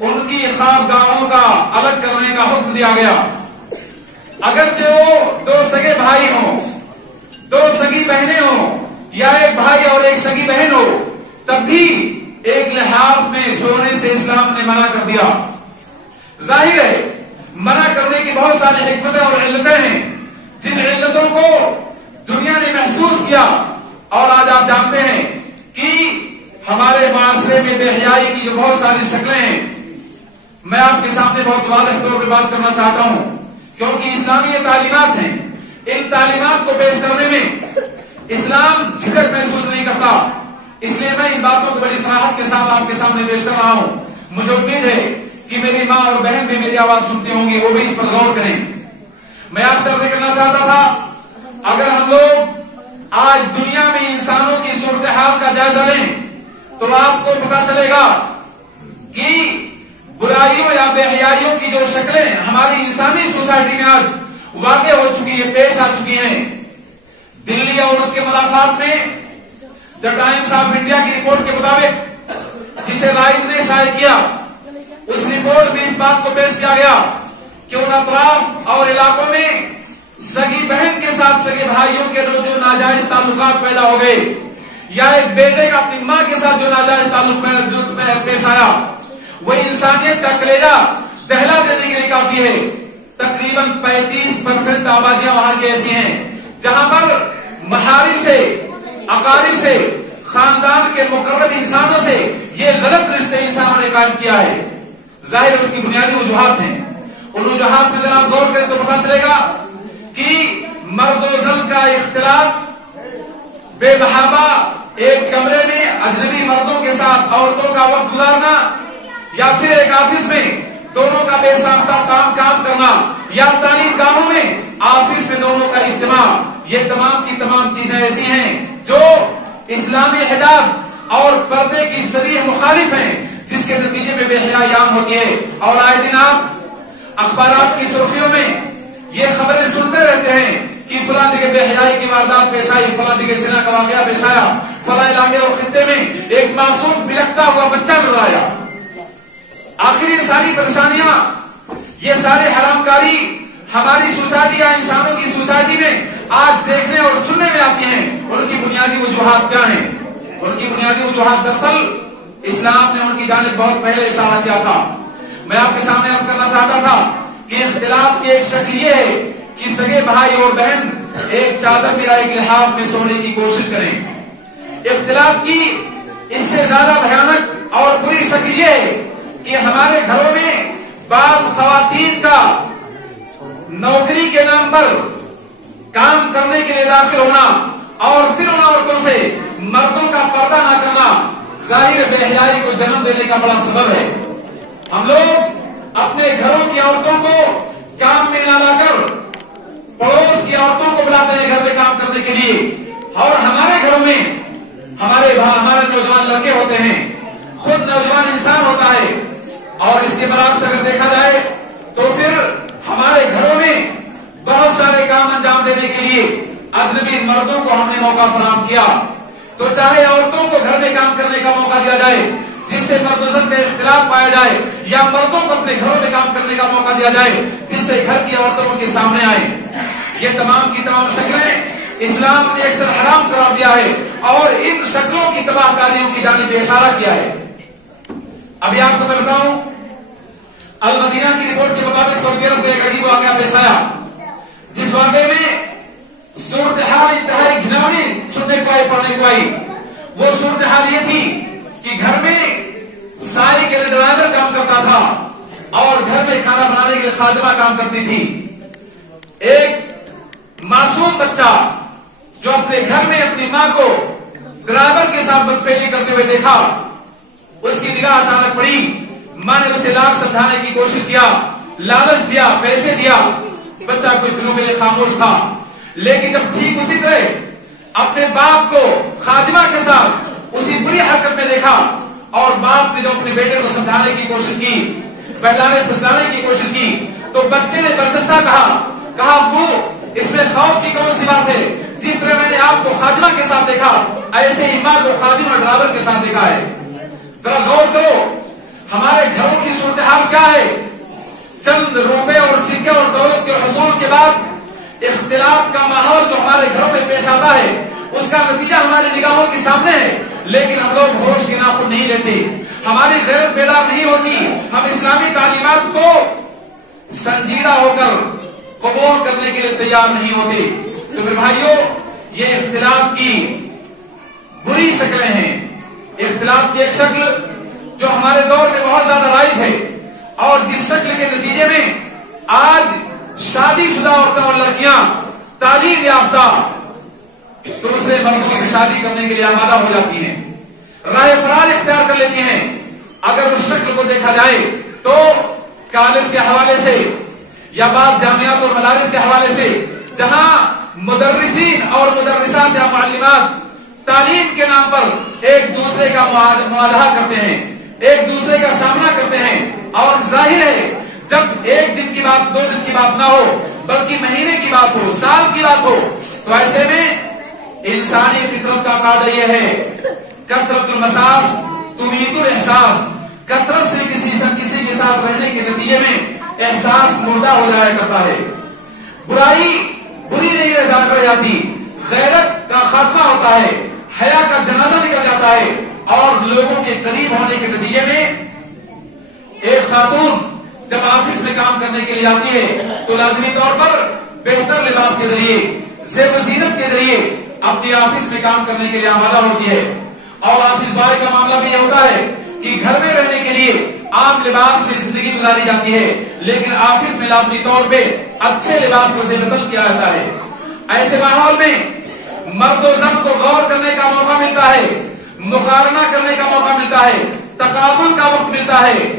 ان کی خوابگاہوں کا الگ کرنے کا حکم دیا گیا. اگرچہ وہ دو سگے بھائی ہوں، دو سگی بہنیں ہوں، یا ایک بھائی اور ایک سگی بہن ہو، تب بھی ایک لحاظ میں سونے سے اسلام نے منع کر دیا. ظاہر ہے منع کرنے کی بہت ساری حکمتیں اور علتیں ہیں جن علتوں کو دنیا نے محسوس کیا، اور آج آپ جانتے ہیں کہ ہمارے معاشرے میں بے حیائی کی جو بہت ساری شکلیں ہیں. میں آپ کے سامنے بہت واضح طور پہ بات کرنا چاہتا ہوں کیونکہ اسلامی یہ تعلیمات ہیں. ان تعلیمات کو پیش کرنے میں اسلام جھجک محسوس نہیں کرتا، اس لیے میں ان باتوں کو بڑی صراحت کے ساتھ آپ کے سامنے پیش کر رہا ہوں. مجھے امید ہے کہ میری ماں اور بہن بھی میری آواز سنتی ہوں گی، وہ بھی اس پر غور کریں. میں آپ سے عرض کرنا چاہتا تھا، اگر ہم لوگ آج دنیا میں انسانوں کی صورتحال کا جائزہ لیں تو آپ کو پتا چلے گا کہ برائیوں یا بے حیائیوں کی جو شکلیں ہماری انسانی سوسائٹی میں آج واقع ہو چکی ہے، پیش آ چکی ہیں. دلی اور اس کے مضافات میں دا ٹائمز آف انڈیا کی رپورٹ کے مطابق جسے رائٹ نے شائع کیا، اس رپورٹ میں اس بات کو پیش کیا گیا کہ ان اطراف اور علاقوں میں سگی بہن کے ساتھ سگے بھائیوں کے جو ناجائز تعلقات پیدا ہو گئے، یا ایک بیٹے کا اپنی ماں کے ساتھ جو ناجائز تعلق پیش آیا، وہ انسانیت کا کلیجہ دہلا دینے کے لیے کافی ہے. تقریباً 35% آبادیاں وہاں کی ایسی ہیں جہاں پر محارم سے، اقارب سے، خاندان کے مقرب انسانوں سے یہ غلط رشتے انسانوں نے قائم کیا ہے. ظاہر اس کی بنیادی وجوہات ہیں. ان وجوہات میں اگر آپ غور کریں تو پتا چلے گا کہ مرد و زن کا اختلاط، بے بہابا ایک کمرے میں اجنبی مردوں کے ساتھ عورتوں کا وقت گزارنا، یا پھر ایک آفس میں دونوں کا بے ساختہ کام کرنا، یا تعلیم گاہوں میں آفس میں دونوں کا اجتماع، یہ تمام کی تمام چیزیں ایسی ہیں جو اسلامی حجاب اور پردے کی صریح مخالف ہیں، جس کے نتیجے میں بے حیائی عام ہوتی ہے. اور آئے دن آپ اخبارات کی سرخیوں میں یہ خبریں سنتے رہتے ہیں کہ فلاں جگہ بے حیائی کی واردات پیش آئی، فلاں جگہ زنا کا واقعہ پیش آیا، فلاں علاقے اور خطے میں ایک معصوم بلکتا ہوا بچہ نظر آیا. آخر یہ ساری پریشانیاں، یہ سارے حرام کاری ہماری سوسائٹی یا انسانوں کی سوسائٹی میں آج دیکھنے اور سننے میں آتی ہیں. ان کی بنیادی وجوہات کیا ہیں؟ ان کی بنیادی وجوہات دراصل اسلام نے ان کی جانب بہت پہلے اشارہ کیا تھا. میں آپ کے سامنے عرض کرنا چاہتا تھا کہ اختلاف کی ایک شکل یہ ہے کہ سگے بھائی اور بہن ایک چادر یا ایک لحاف میں سونے کی کوشش کریں. اختلاف کی اس سے زیادہ بھیانک اور بری شکل یہ ہے کہ ہمارے گھروں میں بعض خواتین کا نوکری کے نام پر کام کرنے کے لیے داخل ہونا اور پھر ان عورتوں سے مردوں کا پردہ نہ کرنا ظاہر بے حیائی کو جنم دینے کا بڑا سبب ہے. ہم لوگ اپنے گھروں کی عورتوں کو کام میں نہ لا کر پڑوس کی عورتوں کو بلاتے ہیں گھر میں کام کرنے کے لیے، اور ہمارے گھروں میں ہمارے نوجوان لڑکے ہوتے ہیں، خود نوجوان انسان ہوتا ہے، اور اس کے برعکس اگر دیکھا جائے تو پھر ہمارے گھروں میں بہت سارے کام انجام دینے کے لیے اجنبی مردوں کو ہم نے موقع فراہم کیا. تو چاہے عورتوں کو گھر میں کام کرنے کا موقع دیا جائے جس سے مرد و زن کا اختلاف پایا جائے، یا مردوں کو اپنے گھروں میں کام کرنے کا موقع دیا جائے جس سے گھر کی عورتوں کے سامنے آئے، یہ تمام کی تمام شکلیں اسلام نے اکثر حرام قرار دیا ہے اور ان شکلوں کی تباہ کاریوں کی جانب اشارہ کیا ہے. ابھی آپ کو میں بتاؤں، المدینہ کی رپورٹ کے مطابق سعودی عرب کا ایک عجیب واقعہ پیش آیا، جس واقعے میں صورتحال انتہائی گھناؤنی سننے کو آئی، پڑھنے کو آئی. وہ صورتحال یہ تھی کہ گھر میں سائے کے لیے ڈرائیور کام کرتا تھا اور گھر میں کھانا بنانے کے لیے خادمہ کام کرتی تھی. ایک معصوم بچہ جو اپنے گھر میں اپنی ماں کو ڈرائیور کے ساتھ بدفعلی کرتے ہوئے دیکھا، اس کی نگاہ اچانک پڑی. ماں نے اسے لاکھ سمجھانے کی کوشش کیا، لالچ دیا، پیسے دیا. بچہ کچھ دنوں کے لیے خاموش تھا، لیکن جب ٹھیک اسی طرح اپنے باپ کو خادمہ کے ساتھ اسی بری حرکت میں دیکھا، اور باپ نے جو اپنے بیٹے کو سمجھانے کی کوشش کی، بہلانے پھسلانے کی کوشش کی، تو بچے نے برجستہ کہا ابو اس میں خوف کی کون سی بات ہے؟ جس طرح میں نے آپ کو خادمہ کے ساتھ دیکھا، ایسے ہی ماں کو خادمہ ڈرائیور کے ساتھ دیکھا ہے. ذرا غور کرو، ہمارے گھروں کی عزت اور دولت کے حصول کے بعد اختلاف کا ماحول جو ہمارے گھروں میں پیش آتا ہے اس کا نتیجہ ہماری نگاہوں کے سامنے ہے، لیکن ہم لوگ ہوش کے ناخن نہیں لیتے، ہماری غیرت بیدار نہیں ہوتی، ہم اسلامی تعلیمات کو سنجیدہ ہو کر قبول کرنے کے لیے تیار نہیں ہوتے۔ تو پھر بھائیوں، یہ اختلاف کی بری شکلیں ہیں۔ اختلاف کی ایک شکل جو ہمارے دور میں بہت زیادہ رائج ہے، اور جس شکل کے نتیجے میں آج شادی شدہ عورتیں اور لڑکیاں تعلیم یافتہ دوسرے مردوں سے شادی کرنے کے لیے آمادہ ہو جاتی ہیں، راہ فرار اختیار کر لیتی ہیں۔ اگر اس شکل کو دیکھا جائے تو کالج کے حوالے سے یا بعض جامعات اور مدارس کے حوالے سے جہاں مدرسین اور مدرسات یا معلمات تعلیم کے نام پر ایک دوسرے کا مواجہہ کرتے ہیں، ایک دوسرے کا سامنا کرتے ہیں، اور ظاہر ہے جب ایک دن کی بات، 2 دن کی بات نہ ہو بلکہ مہینے کی بات ہو، سال کی بات ہو، تو ایسے میں انسانی فطرت کا قاعدہ یہ ہے، کثرت المساس تمیت الاحساس، کثرت سے کسی کے ساتھ رہنے کے نتیجے میں احساس مردہ ہو جایا کرتا ہے، برائی بری نہیں رہ جاتی، غیرت کا خاتمہ ہوتا ہے، حیا کا جنازہ نکل جاتا ہے، اور لوگوں کے قریب ہونے کے نتیجے میں ایک خاتون جب آفس میں کام کرنے کے لیے آتی ہے تو لازمی طور پر بہتر لباس کے ذریعے، زیب و زینت کے ذریعے اپنی آفس میں کام کرنے کے لیے آمادہ ہوتی ہے، اور آفس بوائے کا معاملہ بھی یہ ہوتا ہے کہ گھر میں رہنے کے لیے عام لباس میں زندگی گزاری جاتی ہے، لیکن آفس میں لازمی طور پہ اچھے لباس کو زیبتل کیا جاتا ہے۔ ایسے ماحول میں مرد و زن کو غور کرنے کا موقع ملتا ہے، مقارنہ کرنے کا موقع ملتا ہے، تقابل کا وقت ملتا ہے۔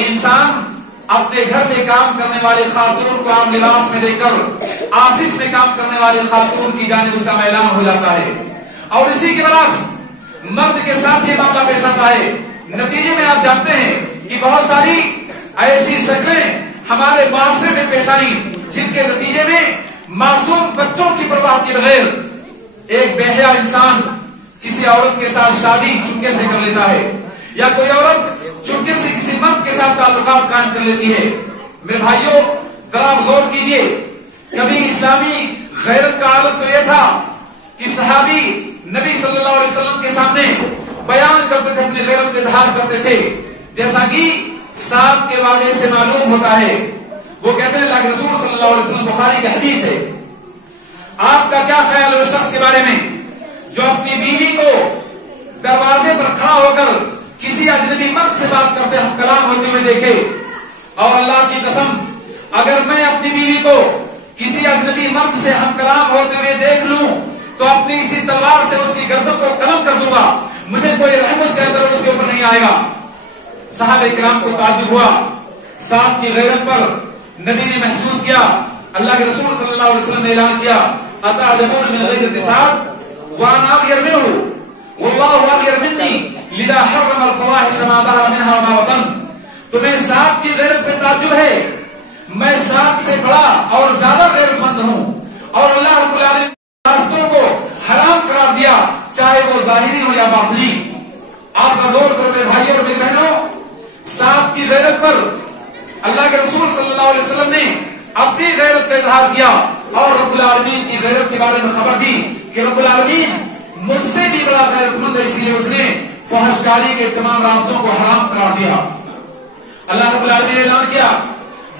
انسان اپنے گھر میں کام کرنے والے خاتون کو عام لباس میں دیکھ کر آفس میں کام کرنے والے خاتون کی جانب اس کا میلان ہو جاتا ہے، اور اسی کے برعکس مرد کے ساتھ یہ معاملہ پیش آتا ہے۔ نتیجے میں آپ جانتے ہیں کہ بہت ساری ایسی شکلیں ہمارے معاشرے میں پیش آئی جن کے نتیجے میں معصوم بچوں کی پرواہ کے بغیر ایک بے حیا انسان کسی عورت کے ساتھ شادی چپکے سے کر لیتا ہے، یا کوئی عورت چپکے سے کسی مرد کے ساتھ تعلقات قائم کر لیتی ہے۔ میرے بھائیوں، ذرا آپ غور کیجئے، کبھی اسلامی غیرت کا حالت تو یہ تھا کہ صحابی نبی صلی اللہ علیہ وسلم کے سامنے بیان کرتے تھے، اپنے غیرت کا اظہار کرتے تھے، جیسا کہ ساتھ کے واقعے سے معلوم ہوتا ہے۔ وہ کہتے ہیں اللہ کے رسول صلی اللہ علیہ وسلم، بخاری کی حدیث ہے، آپ کا کیا خیال ہے اس شخص کے بارے میں جو اپنی بیوی کو دروازے پر کھڑا ہو کر کسی اجنبی مرد سے بات کرتے ہم کلام ہوتے ہوئے دیکھے؟ اور اللہ کی قسم، اگر میں اپنی بیوی کو کسی اجنبی مرد سے ہم کلام ہوتے ہوئے دیکھ لوں تو اپنی اسی تلوار سے اس کی گردن کو قلم کر دوں گا، مجھے کوئی رحم اس کے اندر اس کے اوپر نہیں آئے گا۔ صحابہ کرام کو تعجب ہوا، ساتھ کی غیرت پر نبی نے محسوس کیا۔ اللہ کے رسول صلی اللہ علیہ وسلم نے اعلان کیا، اتعجبون من غیرت سعد وانا اغیر منہ واللہ اغیر منی لذا حرم الفواحش ما ظهر منها وما بطن۔ تمہیں سعد کی غیرت پہ تعجب ہے، میں سعد سے بڑا اور زیادہ غیرت مند ہوں، اور اللہ رب العالمین راستوں کو حرام قرار دیا، چاہے وہ ظاہری ہو یا باطنی۔ آپ کا غور کرو میرے بھائیوں اور میری بہنوں، سعد کی غیرت پر اللہ کے رسول صلی اللہ علیہ وسلم نے اپنی غیرت کا اظہار کیا، اور رب العالمین کی غیرت کے بارے میں خبر دی کہ رب العالمین مجھ سے بھی بڑا غیرت مند ہے، اسی لیے اس نے فحش کاری کے تمام راستوں کو حرام قرار دیا۔ اللہ رب العالمین نے اعلان کیا،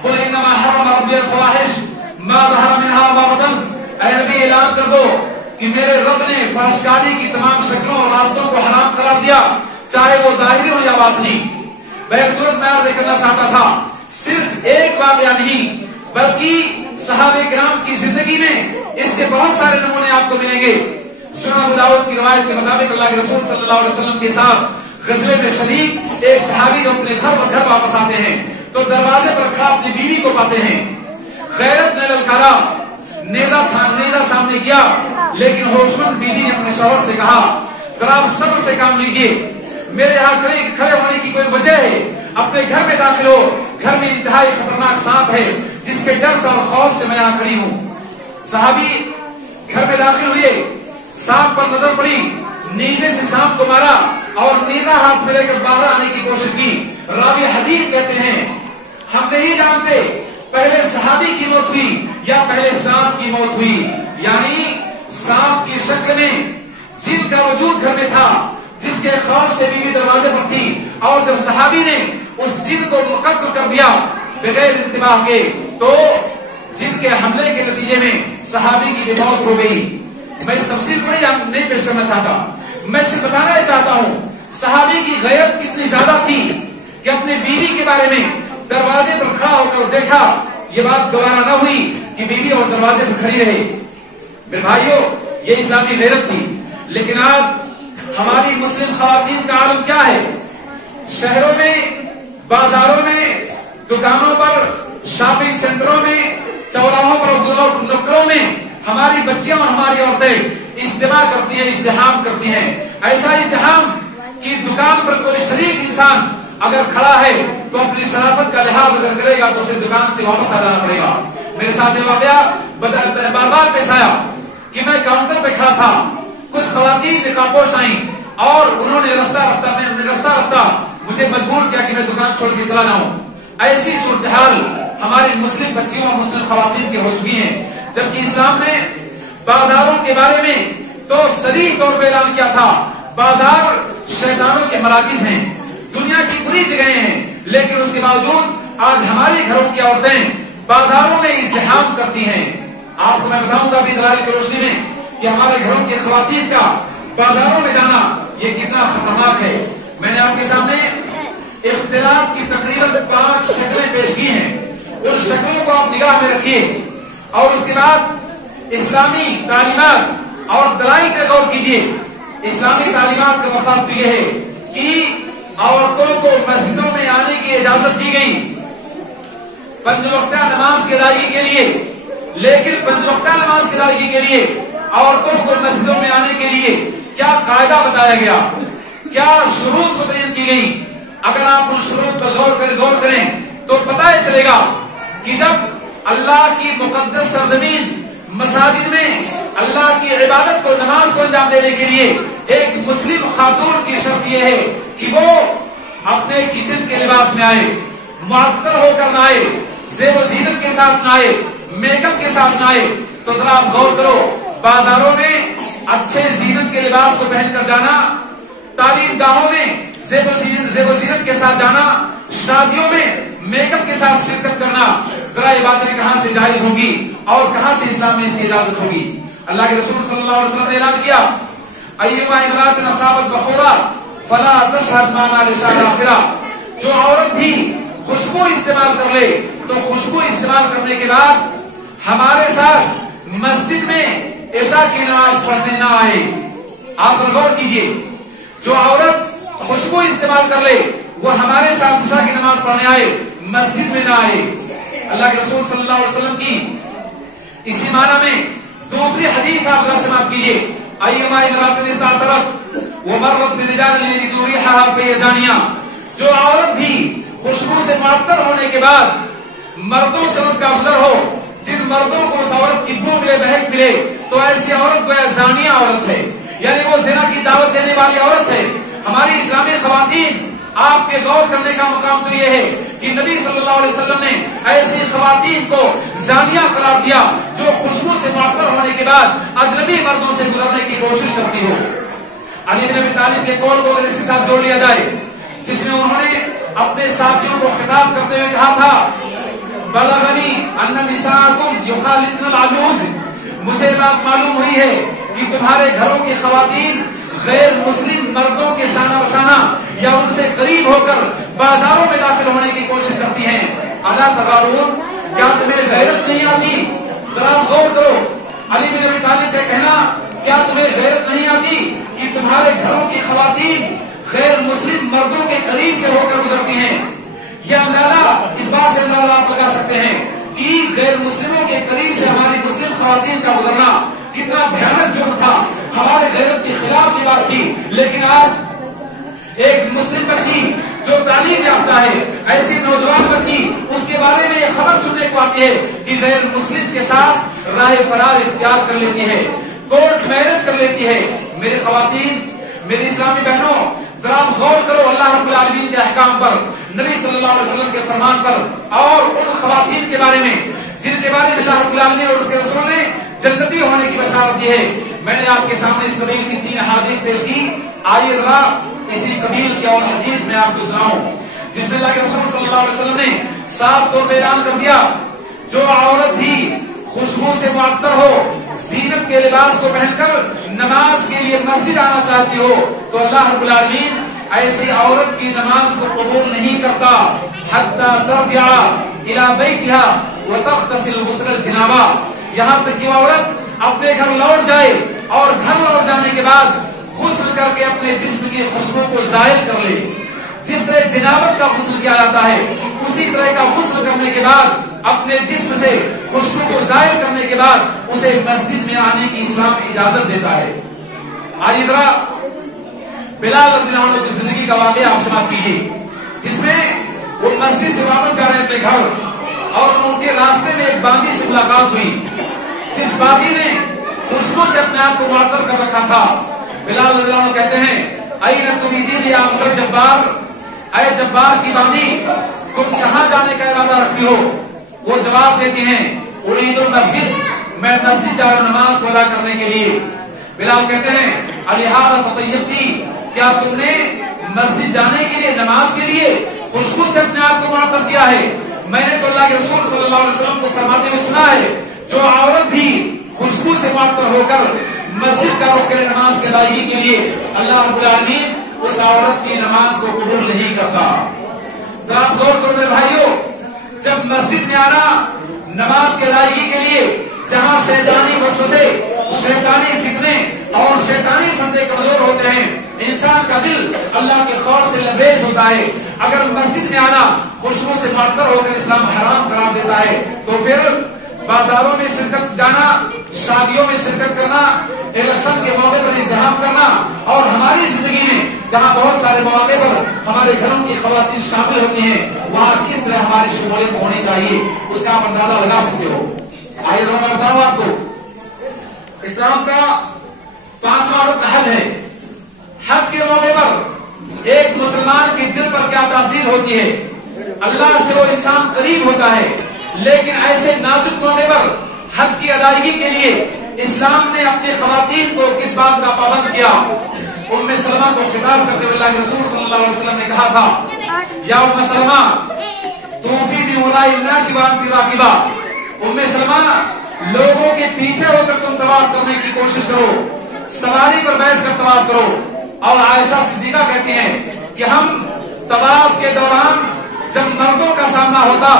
قل انما حرم ربی الفواحش ما ظهر منها وما بطن، اے نبی اعلان کر دو کہ میرے رب نے فحش کاری کی تمام شکلوں اور راستوں کو حرام قرار دیا، چاہے وہ ظاہری ہو یا باطنی۔ بہرصورت میں عرض کرنا چاہتا تھا، صرف ایک واقعہ نہیں بلکہ صحابہ کرام کی زندگی میں اس کے بہت سارے نمونے آپ کو ملیں گے۔ سنن ابو داؤد کی روایت کے مطابق اللہ کے رسول صلی اللہ علیہ وسلم کے ساتھ غزوے میں شریک ایک صحابی جو اپنے گھر واپس آتے ہیں تو دروازے پر کھڑا اپنی بیوی کو پاتے ہیں۔ غیرت نے للکارا، نیزہ سامنے کیا، لیکن ہوشمند بیوی نے اپنے شوہر سے کہا، ذرا آپ صبر سے کام لیجئے، میرے یہاں کھڑے ہونے کی کوئی وجہ ہے؟ اپنے گھر میں داخل ہو، گھر میں انتہائی خطرناک سانپ ہے جس کے ڈر اور خوف سے میں یہاں کھڑی ہوں۔ صحابی گھر میں داخل ہوئے، سانپ پر نظر پڑی، نیزے سے سانپ کو مارا اور نیزہ ہاتھ میں لے کر باہر آنے کی کوشش کی۔ راوی حدیث کہتے ہیں ہم نہیں جانتے پہلے صحابی کی موت ہوئی یا پہلے سانپ کی موت ہوئی؟ یعنی سانپ کی شکل میں جن کا وجود گھر میں تھا، جس کے خوف سے بیوی دروازے پر تھی، اور جب صحابی نے اس جن کو قتل کر دیا بغیر انتباہ کے، تو جن کے حملے کے نتیجے میں صحابی کی موت ہو گئی۔ میں اس تفصیل کو نہیں پیش کرنا چاہتا، میں صرف بتانا چاہتا ہوں صحابی کی غیرت کتنی زیادہ تھی کہ اپنے بیوی کے بارے میں دروازے پر کھڑا ہو کر دیکھا، یہ بات گوارا نہ ہوئی کہ بیوی اور دروازے پر کھڑی رہے۔ میرے بھائیوں، یہ اسلامی غیرت تھی۔ لیکن آج ہماری مسلم خواتین کا عالم کیا ہے؟ شہروں میں، بازاروں میں، دکانوں پر، شاپنگ سینٹروں میں، چوراہوں پر اور نکروں میں ہماری بچیاں اور ہماری عورتیں اجتماع کرتی ہیں، ازدحام کرتی ہیں۔ ایسا ازدحام کہ دکان پر کوئی شریف انسان اگر کھڑا ہے تو اپنی شرافت کا لحاظ اگر کرے گا تو اسے دکان سے واپس آ جانا پڑے گا۔ میرے ساتھ یہ واقعہ بار بار پیش آیا کہ میں کاؤنٹر پہ کھڑا تھا، کچھ خواتین نقاب پوش آئیں اور انہوں نے رفتہ رفتہ مجھے مجبور کیا کہ میں دکان چھوڑ کے چلا جاؤں۔ ایسی صورتحال ہماری مسلم بچیوں اور مسلم خواتین کی ہو چکی ہیں، جبکہ اسلام نے بازاروں کے بارے میں تو صریح طور پہ اعلان کیا تھا، بازار شیطانوں کے مراکز ہیں، دنیا کی بری جگہیں ہیں، لیکن اس کے باوجود آج ہماری گھروں کی عورتیں بازاروں میں ازدحام کرتی ہیں۔ آپ کو میں بتاؤں گا ابھی دلائل کی روشنی میں کہ ہمارے گھروں کی خواتین کا بازاروں میں جانا یہ کتنا خطرناک ہے۔ میں نے آپ کے سامنے اختلاف کی تقریباً 5 شکلیں پیش کی ہیں، اس شکلوں کو آپ نگاہ میں رکھیے اور اس کے بعد اسلامی تعلیمات اور دلائل پہ غور کیجیے۔ اسلامی تعلیمات کا مفاد تو یہ ہے کہ عورتوں کو مسجدوں میں آنے کی اجازت دی گئی 5 وقتہ نماز کی ادائیگی کے لیے، لیکن 5 وقتہ نماز کی ادائیگی کے لیے عورتوں کو مسجدوں میں آنے کے لیے کیا قاعدہ بتایا گیا، کیا شروط متعین کی گئی؟ اگر آپ ان شروط پر غور کریں تو پتہ چلے گا کہ جب اللہ کی مقدس سرزمین مساجد میں اللہ کی عبادت کو، نماز کو انجام دینے کے لیے ایک مسلم خاتون کی شرط یہ ہے کہ وہ اپنے کچن کے لباس میں آئے، معطر ہو کر نہ آئے، زیب و زینت کے ساتھ نہ آئے، میک اپ کے ساتھ نہ آئے۔ تو ذرا آپ غور کرو، بازاروں میں اچھے زینت کے لباس کو پہن کر جانا، تعلیم گاہوں میں زیب و زینت کے ساتھ جانا، شادیوں میں میک اپ کے ساتھ شرکت کرنا، ذرا یہ باتیں کہاں سے جائز ہوں گی اور کہاں سے اسلام میں اس کی اجازت ہوگی؟ اللہ کے رسول صلی اللہ علیہ وسلم نے اعلان کیا، ایما امرات اصابت بخورا فلا تشهد معنا لشهر الاخرہ، جو عورت بھی خوشبو استعمال کر لے تو خوشبو استعمال کرنے کے بعد ہمارے ساتھ مسجد میں عشاء کی نماز پڑھنے نہ آئے۔ آپ غور کیجئے، جو عورت خوشبو استعمال کر لے وہ ہمارے ساتھ عشاء کی نماز پڑھنے آئے، مسجد میں نہ آئے۔ اللہ کے رسول صلی اللہ علیہ وسلم کی اسی معنی میں دوسری حدیث آپ ذرا سماعت کیجئے، ایما امرأۃ استعطرت ومرت برجال یجدوا ریحها فہی زانیہ، جو عورت بھی خوشبو سے معطر ہونے کے بعد مردوں سے اس کا گزر ہو، جن مردوں کو اس عورت کی بو ملے، مہک ملے، تو ایسی عورت گویا زانیہ عورت ہے، یعنی وہ زنا کی دعوت دینے والی عورت ہے۔ ہماری اسلامی خواتین، آپ کے غور کرنے کا مقام تو یہ ہے کہ نبی صلی اللہ علیہ وسلم نے ایسی خواتین کو زانیہ قرار دیا جو خوشبو سے معطر ہونے کے بعد اجنبی مردوں سے گزرنے کی کوشش کرتی ہو۔ علی بن ابی طالب کے قول کو اگر اس کے ساتھ جوڑ لیا جائے، جس میں انہوں نے اپنے ساتھیوں کو خطاب کرتے ہوئے کہا تھا، بلغنی ان نساءکم یخالطن العجوز، مجھے بات معلوم ہوئی ہے کہ تمہارے گھروں کی خواتین غیر مسلم مردوں کے شانہ بشانہ یا ان سے قریب ہو کر بازاروں میں داخل ہونے کی کوشش کرتی ہیں۔ الا تغارون، کیا تمہیں غیرت نہیں آتی؟ ذرا غور کرو، علی بن ابی طالب کا کہنا، کیا تمہیں غیرت نہیں آتی کہ تمہارے گھروں کی خواتین غیر مسلم مردوں کے قریب سے ہو کر گزرتی ہیں؟ یہ اندازہ اس بات سے اندازہ آپ لگا سکتے ہیں کہ غیر مسلموں کے قریب سے ہماری مسلم خواتین کا گزرنا کتنا بھیانک جرم تھا، ہمارے غیرت کے خلاف یہ بات تھی۔ لیکن آج ایک مسلم بچی جو تعلیم یافتہ ہے، ایسی نوجوان بچی، اس کے بارے میں یہ خبر سننے کو آتی ہے کہ غیر مسلم کے ساتھ راہ فرار اختیار کر لیتی ہے، کورٹ میرج کر لیتی ہے۔ میری خواتین، میری اسلامی بہنوں، ذرا غور کرو اللہ رب العالمین کے احکام پر۔ نبی صلی اللہ علیہ وسلم کے فرمان پر اور ان خواتین کے بارے میں جن کے بارے میں اللہ رب العالمین اور اس کے رسول نے جنتی ہونے کی بشارت دی ہے. میں نے آپ کے سامنے اس قبیل کی 3 احادیث پیش کی. آئیے ذرا اسی قبیل کی اور حدیث میں آپ کو سناؤں جس میں اللہ کے رسول صلی اللہ علیہ وسلم نے صاف طور پہ اعلان کر دیا جو عورت بھی خوشبو سے معطر ہو, زینت کے لباس کو پہن کر نماز کے لیے مسجد آنا چاہتی ہو تو اللہ رب العالمین ایسی عورت کی نماز کو قبول نہیں کرتا حتی ترجع الی بیتھا وتغتسل غسل الجنابہ, یہاں تک کہ وہ عورت اپنے گھر لوٹ جائے اور گھر لوٹ جانے کے بعد غسل کر کے اپنے جسم کی خوشبو کو زائل کر لے. جس طرح جنابت کا غسل کیا جاتا ہے اسی طرح کا غسل کرنے کے بعد اپنے جسم سے خوشبو کو زائل کرنے کے بعد اسے مسجد میں آنے کی اسلام اجازت دیتا ہے. آج ذرا بلال رضی اللہ عنہ کی زندگی کا واقعہ آپ سماعت کیجیے جس میں وہ مسجد سے واپس جا رہے ہیں اپنے گھر اور ان کے راستے میں ایک باغی سے ملاقات ہوئی جس باغی نے خوشبو سے اپنے آپ کو معطر کر رکھا تھا. بلال رضی اللہ عنہ کہتے ہیں این تریدین یا امر جبار, اے جبار کی باندی تم کہاں جانے کا ارادہ رکھتی ہو؟ وہ جواب دیتی ہیں ارید المسجد, میں مسجد جا رہا نماز کو ادا کرنے کے لیے. بلال کہتے ہیں الہذا تطیبتی, کیا تم نے مسجد جانے کے لیے نماز کے لیے خوشبو سے اپنے آپ کو معطر کیا ہے؟ میں نے تو اللہ کے رسول صلی اللہ علیہ وسلم کو فرماتے ہوئے سنا ہے جو عورت بھی خوشبو سے معطر ہو کر مسجد کا رخ کرے نماز کے ادائیگی کے لیے اللہ رب العالمین اس عورت کی نماز کو قبول نہیں کرتا. ذرا غور کرو میرے بھائیو, جب مسجد میں آنا نماز کے ادائیگی کے لیے جہاں شیطانی وسوسے, شیطانی فتنے اور شیطانی فندے کمزور ہوتے ہیں, انسان کا دل اللہ کے خوف سے لبریز ہوتا ہے. اگر مسجد میں آنا خوشبو سے معطر ہو کر اسلام حرام قرار دیتا ہے تو پھر بازاروں میں شرکت جانا, شادیوں میں شرکت کرنا, الیکشن کے موقع پر ازدحام کرنا اور ہماری زندگی میں جہاں بہت سارے مواقع پر ہمارے گھروں کی خواتین شامل ہوتی ہیں وہاں کس طرح ہماری شمولیت ہونی چاہیے اس کا آپ اندازہ لگا سکتے ہو. آئیے میں بتاؤں آپ کو اسلام کا 5واں رکن حج ہے. حج کے موقع پر ایک مسلمان کے دل پر کیا تاثیر ہوتی ہے, اللہ سے وہ انسان قریب ہوتا ہے, لیکن ایسے نازک موقع پر حج کی ادائیگی کے لیے اسلام نے اپنی خواتین کو کس بات کا پابند کیا؟ ام سلمہ کو خطاب کرتے ہوئے اللہ کے رسول صلی اللہ علیہ وسلم نے کہا تھا یا ام سلمہ توفی بولائی الناس وانت راکبہ, ام سلمہ لوگوں کے پیچھے ہو کر تم طواف کرنے کی کوشش کرو, سواری پر بیٹھ کر طواف کرو. اور عائشہ صدیقہ کہتی ہیں کہ ہم طواف کے دوران جب مردوں کا سامنا ہوتا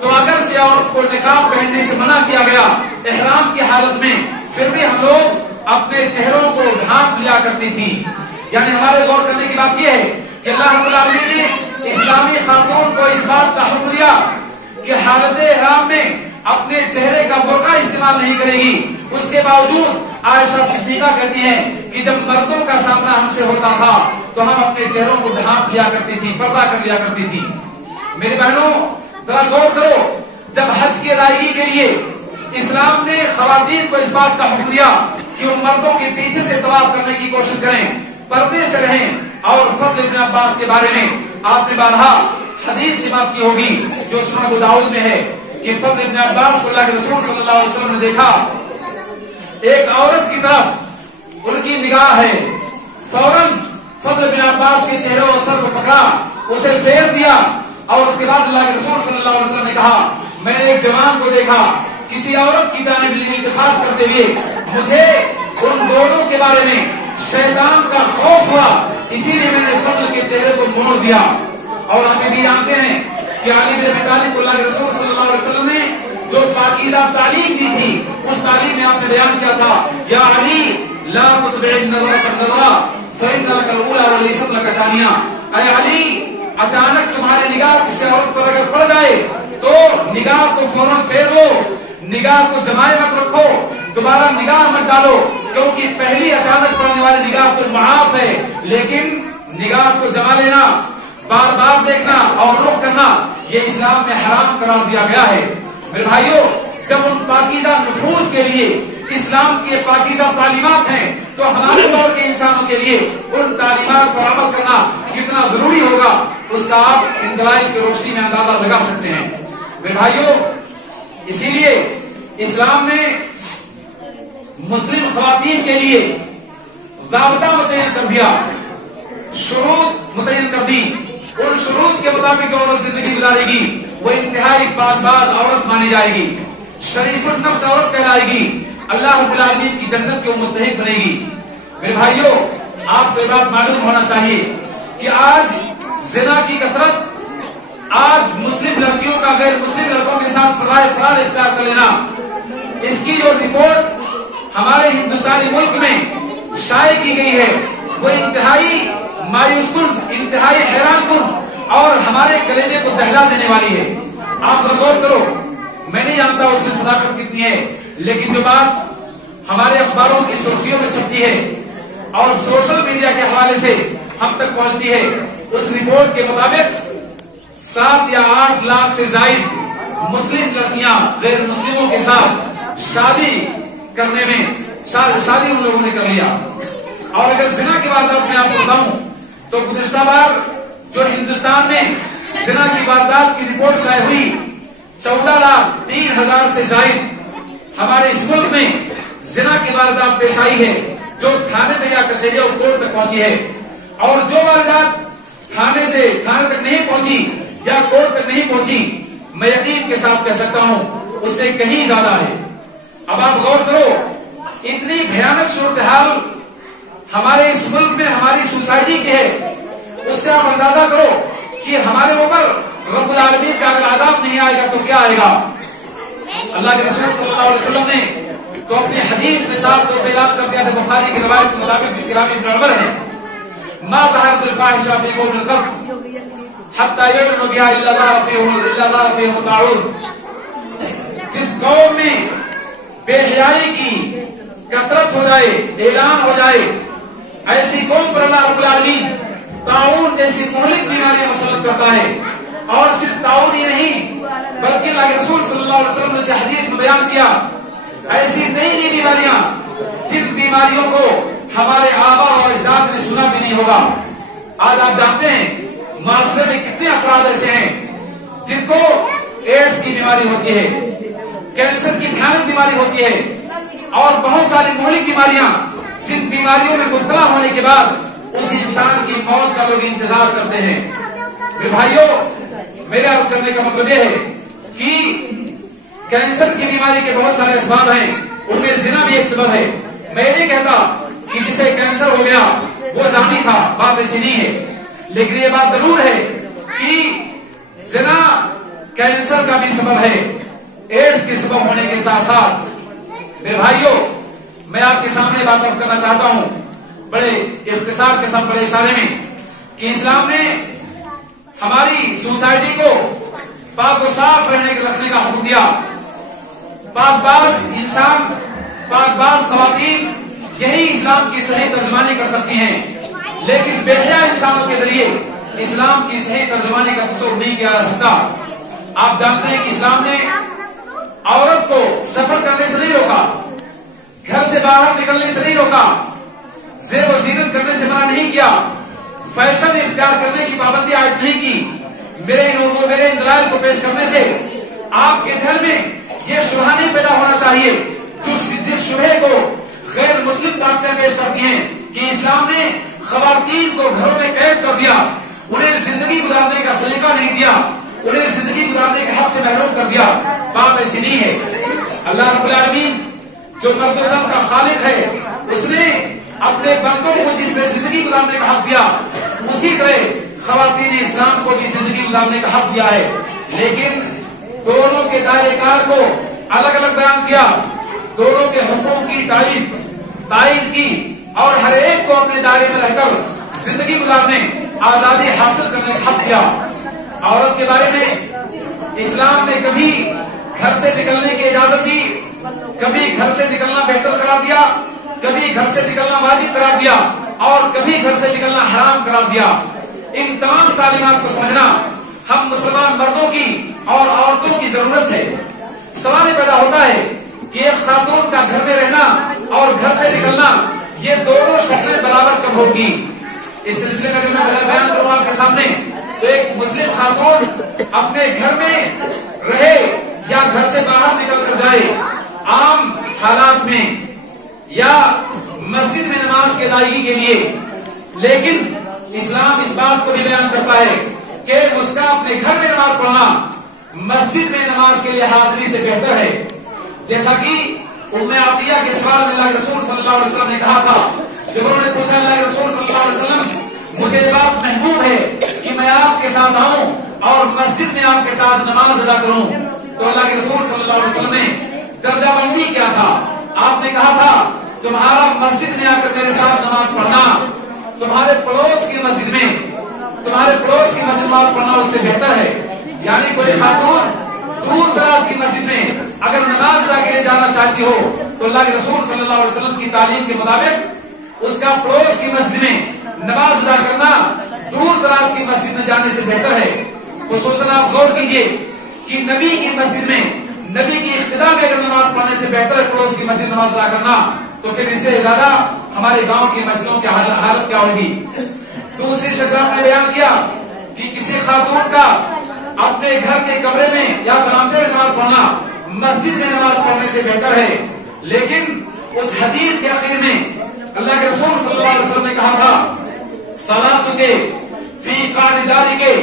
تو اگرچہ عورت کو نقاب پہننے سے منع کیا گیا احرام کی حالت میں, پھر بھی ہم لوگ اپنے چہروں کو ڈھانپ لیا کرتی تھی. یعنی ہمارے غور کرنے کی بات یہ ہے کہ اللہ رب العالمین نے اسلامی خاتون کو اس بات کا حکم دیا کہ حالت احرام میں اپنے چہرے کا برقع استعمال نہیں کرے گی. اس کے باوجود عائشہ صدیقہ کہتی ہیں کہ جب مردوں کا سامنا ہم سے ہوتا تھا تو ہم اپنے چہروں کو ڈھانپ لیا کرتی تھی, پردہ کر لیا کرتی تھی. میری بہنوں ذرا غور کرو, جب حج کی ادائیگی کے لیے اسلام نے خواتین کو اس بات کا حکم دیا کہ وہ مردوں کے پیچھے سے طواف کرنے کی کوشش کریں, پردے سے رہیں. اور فضل ابن عباس کے بارے میں آپ نے بارہا حدیث سماعت کی ہوگی جو سنن ابو داؤد میں ہے کہ فضل ابن عباس کو اللہ کے رسول صلی اللہ علیہ وسلم نے دیکھا ایک عورت کی طرف ان کی نگاہ ہے, فوراً فضل ابن عباس کے چہرے اور سر کو پکڑا, اسے پھیر دیا اور اس کے بعد اللہ کے رسول صلی اللہ علیہ وسلم نے کہا میں نے ایک جوان کو دیکھا کسی عورت کی جانب انتخاب کرتے ہوئے, مجھے ان دونوں کے بارے میں شیطان کا خوف ہوا, اسی لیے میں نے فضل کے چہرے کو موڑ دیا. اور ہم بھی جانتے ہیں کہ علی بن ابی طالب کو اللہ کے رسول صلی اللہ علیہ وسلم نے جو پاکیزہ تعلیم دی تھی اس تعلیم میں آپ نے بیان کیا تھا یا علی لا تتبع النظر بالنظر فإن لك الأولى وليس لك الثانية, اے علی اچانک تمہاری نگاہ کسی عورت پر اگر پڑ جائے تو نگاہ کو فوراً پھیر لو, نگاہ کو جمائے مت رکھو, دوبارہ نگاہ مت ڈالو, کیونکہ پہلی اچانک پڑنے والی نگاہ تو معاف ہے, لیکن نگاہ کو جما لینا, بار بار دیکھنا اور رخ کرنا یہ اسلام میں حرام قرار دیا گیا ہے. میرے بھائیو جب ان پاکیزہ نفوذ کے لیے اسلام کی پاکیزہ تعلیمات ہیں تو ہمارے دور کے انسانوں کے لیے ان تعلیمات پر عمل کرنا کتنا ضروری ہوگا اس کا آپ ان دلائل کی روشنی میں اندازہ لگا سکتے ہیں۔ میرے بھائیوں، اسی لیے اسلام نے مسلم خواتین کے لیے ضابطہ متعین کر دیا، شروط متعین کر دی۔ ان شروط کے مطابق جو عورت زندگی گزارے گی وہ انتہائی پاک باز عورت مانی جائے گی، شریف النفس عورت کہلائے گی، اللہ رب العالمین کی جنت کی مستحق بنے گی۔ میرے بھائیوں، آپ کو یہ بات معلوم ہونا چاہیے کہ آج زنا کی کثرت، آج مسلم لڑکیوں کا غیر مسلم لڑکوں کے ساتھ سرائے فرار اختیار کر لینا، اس کی جو رپورٹ ہمارے ہندوستانی ملک میں شائع کی گئی ہے وہ انتہائی مایوس کن، انتہائی حیران کن اور ہمارے کلیجے کو دہلا دینے والی ہے۔ آپ غور کرو، میں نہیں جانتا اس میں صداقت کتنی ہے، لیکن جو بات ہمارے اخباروں کی سرخیوں میں چھپتی ہے اور سوشل میڈیا کے حوالے سے ہم تک پہنچتی ہے، اس رپورٹ کے مطابق 7 یا 8 لاکھ سے زائد مسلم لڑکیاں غیر مسلموں کے ساتھ شادی کرنے میں شادی ان لوگوں نے کر لیا۔ اور اگر زنا کی واردات میں آپ کو بتاؤں تو گزشتہ بار جو ہندوستان میں زنا کی واردات کی رپورٹ شائع ہوئی، 14,03,000 سے زائد ہمارے اس ملک میں زنا کی واردات پیش آئی ہے، جو تھانے تک یا کچہری اور کورٹ تک پہنچی ہے۔ اور جو واردات تھانے تک نہیں پہنچی یا کورٹ تک نہیں پہنچی، میں یقین کے ساتھ کہہ سکتا ہوں اس سے کہیں زیادہ ہے۔ اب آپ غور کرو، اتنی بھیانک صورتحال ہمارے اس ملک میں ہماری سوسائٹی کی ہے، اس سے آپ اندازہ کرو کہ ہمارے اوپر رب العالمین کا اگر عذاب نہیں آئے گا تو کیا آئے گا۔ اللہ کے رسول صلی اللہ علیہ وسلم نے تو اپنی حدیث میں صاف طور پہ اعلان کر دیا تھا، بخاری کی روایت کے مطابق جس کے راوی ابن عمر ہے، ما ظہرت الفاحشہ فی قوم قط حتی یعلن بہا الا اللہ فیہ مطاعون۔ جس قوم میں بے حیائی کی کثرت ہو جائے، اعلان ہو جائے، ایسی قوم پر اللہ رب العالمین طاعون جیسی مہلک بیماریاں مسلط کرتا ہے۔ اور صرف طاعون ہی نہیں بلکہ اللہ کے رسول صلی اللہ علیہ وسلم نے حدیث میں بیان کیا، ایسی نئی نئی بیماریاں جن بیماریوں کو ہمارے آبا اور اجداد نے سنا بھی نہیں ہوگا۔ آج آپ جانتے ہیں معاشرے میں کتنے افراد ایسے ہیں جن کو ایڈز کی بیماری ہوتی ہے، کینسر کی بھیانک بیماری ہوتی ہے، اور بہت ساری مہلک بیماریاں جن بیماریوں میں مبتلا ہونے کے بعد اس انسان کی موت کا لوگ انتظار کرتے ہیں۔ میرے بھائیوں، میرے عرض کرنے کا مطلب یہ ہے کہ کینسر کی بیماری کے بہت سارے اسباب ہیں، ان میں زنا بھی ایک سبب ہے۔ میں نہیں کہتا کہ جسے کینسر ہو گیا وہ زانی تھا، بات ایسی نہیں ہے، لیکن یہ بات ضرور ہے کہ زنا کینسر کا بھی سبب ہے، ایڈز کے سبب ہونے کے ساتھ ساتھ۔ میرے بھائیوں، میں آپ کے سامنے بات کرنا چاہتا ہوں بڑے اختصار کے ساتھ، بڑے اشارے میں، کہ اسلام نے ہماری سوسائٹی کو پاک و صاف رکھنے کا حکم دیا۔ پاک باز انسان، پاک باز خواتین یہی اسلام کی صحیح ترجمانی کر سکتی ہیں، لیکن بے حیا انسانوں کے ذریعے اسلام کی صحیح ترجمانی کا تصور نہیں کیا جا سکتا۔ آپ جانتے ہیں کہ اسلام نے عورت کو سفر کرنے سے نہیں روکا، گھر سے باہر نکلنے سے نہیں روکا، زیب و زینت کرنے سے منع نہیں کیا، فیشن اختیار کرنے کی پابندی عائد نہیں کی۔ میرے ان دلائل کو پیش کرنے سے آپ کے دل میں یہ شبہ نہیں پیدا ہونا چاہیے جس شبہ کو غیر مسلم طاقتیں پیش کرتی ہیں کہ اسلام نے خواتین کو گھروں میں قید کر دیا، انہیں زندگی گزارنے کا سلیقہ نہیں دیا، انہیں زندگی گزارنے کے حق سے محروم کر دیا۔ بات ایسی نہیں ہے۔ اللہ رب العالمین جو مرد و زن کا خالق ہے، اس نے اپنے بندوں کو جس نے زندگی گزارنے کا حق دیا، اسی طرح خواتین اسلام کو بھی زندگی گزارنے کا حق دیا ہے، لیکن دونوں کے دائرہ کار کو الگ الگ بیان کیا، دونوں کے حقوق کی تائید کی، اور ہر ایک کو اپنے دائرے میں رہ کر زندگی گزارنے، آزادی حاصل کرنے کا حق دیا۔ عورت کے بارے میں اسلام نے کبھی گھر سے نکلنے کی اجازت دی، کبھی گھر سے نکلنا بہتر قرار دیا، کبھی گھر سے نکلنا واجب قرار دیا، اور کبھی گھر سے نکلنا حرام قرار دیا۔ ان تمام تعلیمات کو سمجھنا ہم مسلمان مردوں کی اور عورتوں کی ضرورت ہے۔ سوال پیدا ہوتا ہے کہ ایک خاتون کا گھر میں رہنا اور گھر سے نکلنا، یہ دونوں شکلیں برابر کب ہوگی؟ اس سلسلے میں میں بیان کروں آپ کے سامنے تو ایک مسلم خاتون اپنے گھر میں رہے یا گھر سے باہر نکل کر جائے عام حالات میں یا مسجد میں نماز کی ادائیگی کے لیے، لیکن اسلام اس بات کو بھی بیان کرتا ہے کہ اس کا اپنے گھر میں نماز پڑھنا مسجد میں نماز کے لیے حاضری سے بہتر ہے. جیسا کہ ام عطیہ کے سوال میں اللہ کے رسول صلی اللہ علیہ وسلم نے کہا تھا، جب انہوں نے پوچھا اللہ کے رسول صلی اللہ علیہ وسلم مجھے یہ بات محبوب ہے کہ میں آپ کے ساتھ آؤں اور مسجد میں آپ کے ساتھ نماز ادا کروں، تو اللہ کے رسول صلی اللہ علیہ وسلم نے درجہ بندی کیا تھا. آپ نے کہا تھا تمہارا مسجد میں آ کر میرے ساتھ نماز پڑھنا تمہارے پڑوس کی مسجد میں نماز پڑھنا اس سے بہتر ہے. یعنی کوئی خاتون دور دراز کی مسجد میں اگر نماز ادا کے لیے جانا چاہتی ہو تو اللہ کے رسول صلی اللہ علیہ وسلم کی تعلیم کے مطابق اس کا پڑوس کی مسجد میں نماز ادا کرنا دور دراز کی مسجد میں جانے سے بہتر ہے. خصوصاً آپ غور کیجئے کہ نبی کی مسجد میں نبی کی اقتدا میں اگر نماز پڑھنے سے بہتر ہے پڑوس کی مسجد نماز ادا کرنا، تو پھر اس سے زیادہ ہمارے گاؤں کی مسجدوں کی حالت کیا ہوگی. دوسری شکایت نے بیان کیا کہ کسی خاتون کا اپنے گھر کے کمرے میں یا برآمدے میں نماز پڑھنا مسجد میں نماز پڑھنے سے بہتر ہے، لیکن اس حدیث کے اخیر میں اللہ کے رسول صلی اللہ علیہ وسلم نے کہا تھا صلاۃ کے فی قاعداری کے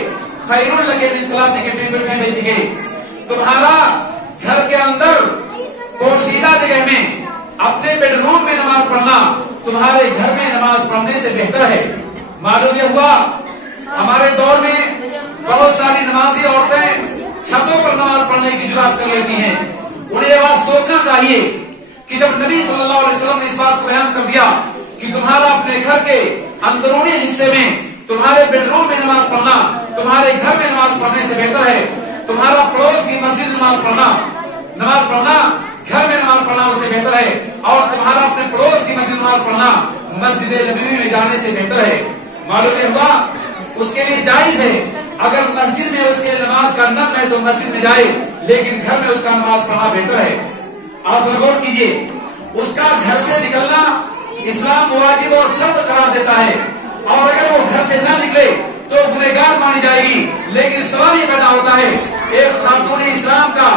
خیر لک من صلاۃ کے فی بیت کے، تمہارا گھر کے اندر پوشیدہ جگہ میں اپنے بیڈ روم میں نماز پڑھنا تمہارے گھر میں نماز پڑھنے سے بہتر ہے. معلوم یہ ہوا ہمارے دور میں بہت ساری نمازی عورتیں چھتوں پر نماز پڑھنے کی جرات کر لیتی ہیں. انہیں یہ بات سوچنا چاہیے کہ جب نبی صلی اللہ علیہ وسلم نے اس بات کو بیان کر دیا کہ تمہارا اپنے گھر کے اندرونی حصے میں تمہارے بیڈ روم میں نماز پڑھنا تمہارے گھر میں نماز پڑھنے سے بہتر ہے، تمہارا پڑوس کی مسجد میں نماز پڑھنا گھر میں نماز پڑھنا اس سے بہتر ہے، اور تمہارا اپنے پڑوس کی مسجد نماز پڑھنا مسجد نبوی میں جانے سے بہتر ہے. معلوم یہ ہوا اس کے لیے جائز ہے اگر مسجد میں اس کے نماز کا نفل ہے تو مسجد میں جائے، لیکن گھر میں اس کا نماز پڑھنا بہتر ہے. آپ غور کیجئے اس کا گھر سے نکلنا اسلام واجب اور شرط قرار دیتا ہے، اور اگر وہ گھر سے نہ نکلے تو گنہگار مانی جائے گی. لیکن سوال یہ پیدا ہوتا ہے ایک خاتون اسلام کا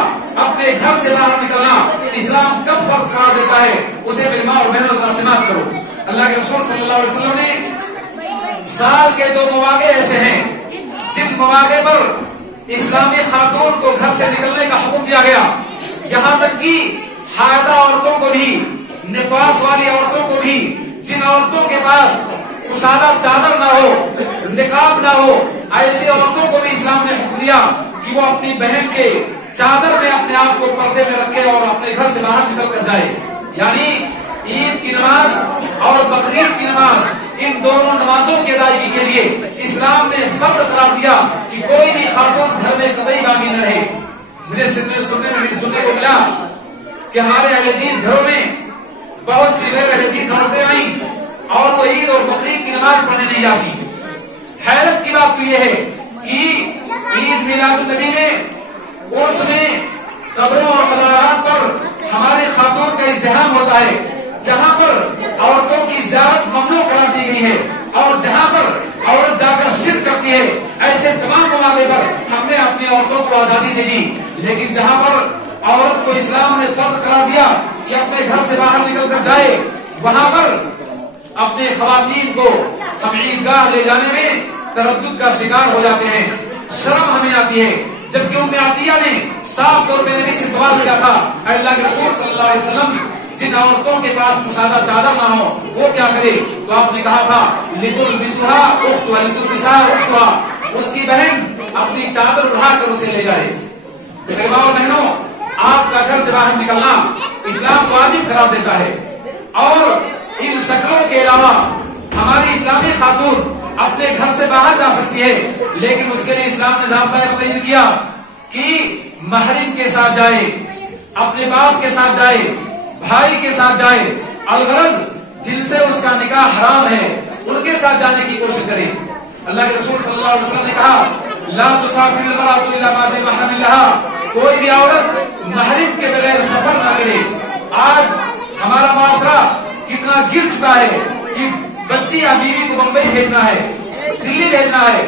اپنے گھر سے باہر نکلنا اسلام کب فرض قرار دیتا ہے؟ اسے میری ماں اور بہنوں سے سماعت کرو. اللہ کے رسول صلی اللہ علیہ وسلم نے سال کے 2 مواقع ایسے ہیں جن مواقع پر اسلامی خاتون کو گھر سے نکلنے کا حکم دیا گیا، یہاں تک کہ حائضہ عورتوں کو بھی، نفاس والی عورتوں کو بھی، جن عورتوں کے پاس کشادہ چادر نہ ہو، نقاب نہ ہو، ایسی عورتوں کو بھی اسلام نے حکم دیا کہ وہ اپنی بہن کے چادر میں اپنے آپ کو پردے میں رکھے اور اپنے گھر سے باہر نکل کر جائے. یعنی عید کی نماز اور بقرعید کی نماز، ان دونوں نمازوں کی ادائیگی کے لیے اسلام نے فرض قرار دیا کہ کوئی بھی خاتون گھر میں قطعی باقی نہ رہے. مجھے سننے کو ملا کہ ہمارے اہل حدیث گھروں میں بہت سی غیر اہل حدیث عورتیں آئیں اور وہ عید اور بقرعید کی نماز پڑھنے نہیں جاتی. حیرت کی بات تو یہ ہے کہ عید میلاد النبی میں عرس میں قبروں اور مزارات پر ہمارے خاتون کا ازدحام ہوتا ہے، جہاں پر عورتوں کی زیارت ممنوع قرار دی گئی ہے اور جہاں پر عورت جا کر شرک کرتی ہے، ایسے تمام مواقع پر ہم نے اپنی عورتوں کو آزادی دے دی. لیکن جہاں پر عورت کو اسلام نے فرض قرار دیا کہ اپنے گھر سے باہر نکل کر جائے، وہاں پر اپنے خواتین کو ہم عیدگاہ لے جانے میں تردد کا شکار ہو جاتے ہیں. شرم ہمیں آتی ہے، جبکہ ام عطیہ نے صاف طور پہ نبی سے سوال کیا تھا اللہ کے رسول صلی اللہ علیہ وسلم جن عورتوں کے پاس کشادہ چادر نہ ہو وہ کیا کرے؟ تو آپ نے کہا تھا لتلبسھا اختھا لتلبسھا اختھا، اس کی بہن اپنی چادر اٹھا کر اسے لے جائے. میرے ماں اور بہنوں، آپ کا گھر سے باہر نکلنا اسلام واجب قرار دیتا ہے، اور ان شکلوں کے علاوہ ہماری اسلامی خاتون اپنے گھر سے باہر جا سکتی ہے، لیکن اس کے لیے اسلام نے ضابطہ متعین کیا کہ محرم کے ساتھ جائے، اپنے باپ کے ساتھ جائے، بھائی کے ساتھ جائے، الغرض جن سے اس کا نکاح حرام ہے ان کے ساتھ جانے کی کوشش کرے. اللہ کے رسول صلی اللہ علیہ وسلم نے کہا لا تسافر المرأة الا بعد محرم لها، کوئی بھی عورت محرم کے بغیر سفر نہ کرے. آج ہمارا معاشرہ کتنا گر چکا ہے کہ بچی یا بیوی کو بمبئی بھیجنا ہے، دلی بھیجنا ہے،